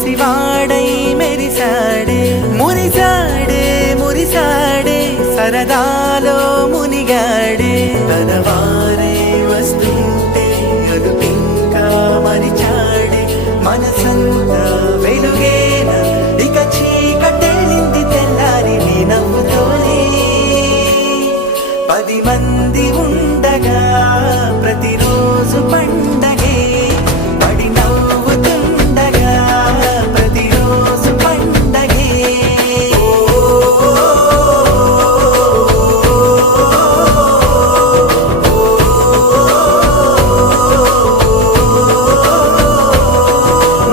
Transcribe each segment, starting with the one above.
పసివాడై మెరిసాడే మురిసాడే మురిసాడే సరదాలో మునిగాడే తనవారే వస్తుంటే అదుపింకా మరిచాడే మనసంతా వెలుగేన ఇక చీకటెళ్ళింది తెల్లారి నీ నవ్వుతోనే 10 మంది ఉండగా ప్రతిరోజు పండగే పడి నవ్వుతుండగా ప్రతిరోజు పండగే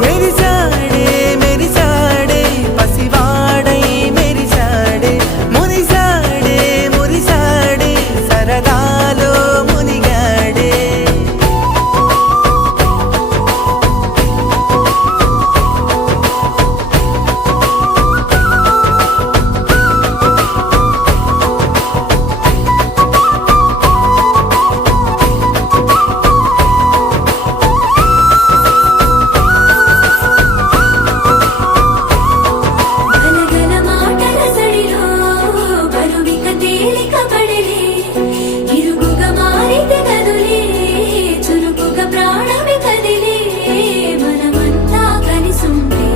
మెరిసాడే మెరిసాడే పసివాడై మెరిసాడే మురిసాడే మురిసాడే సరదాలో మునిగాడే గలగల మాటల సడిలో బరువిక తేలిక పడలే ఇరుగుగా మారితే కదులే చురుకుగా ప్రాణమి కదిలే మనమంతా కలిసుంటే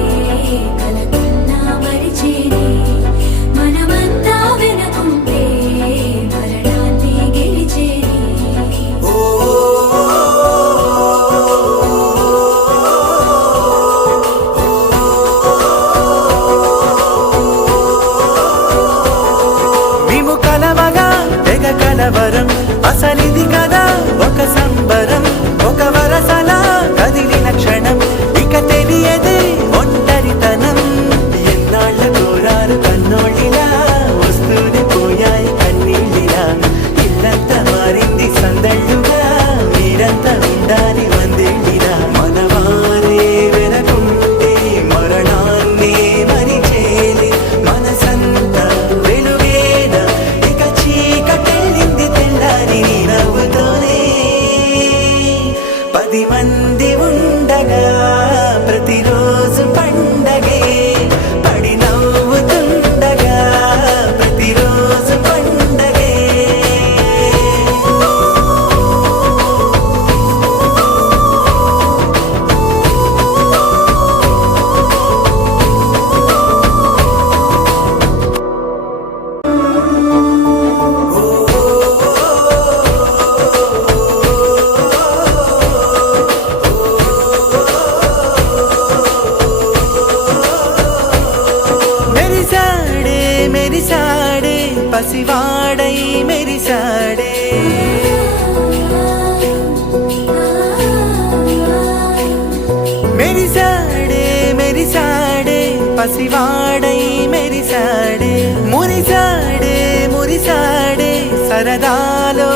కలకున్నా మరిచేనే మనమంతా వెనకుంటే మరణాన్ని గెలిచేనే మేము కలవగా తెగ కలవరం అసలిది కదా ఒక సంబరం ఒక వరసలా కదిలిన క్షణం ఇక తెలియదే ఒంటరితనం ఎన్నాళ్ళ కోరారు కన్నోళ్ళిలా వస్తూనే పోయాయి కన్నీళ్ళిలా ఇల్లంతా మారింది సందళ్ళుగా మీరంతా ఉండాలి వందేళ్ళిలా మనవారే వెనకుంటే మరణాన్ని మరిచేలే మనసంతా వెలుగేన ఇక చీకటెళ్ళింది తెల్లారి నీ నవ్వుతోనే 10 మంది ఉండగా ప్రతిరోజు పండగే పడి నవ్వుతుండగా ప్రతిరోజు పండగే మెరిసాడే మెరిసాడే పసివాడై మెరిసాడే మెరిసాడే మెరిసాడే పసివాడై మెరిసాడే మురిసాడే మురిసాడే సరదాలో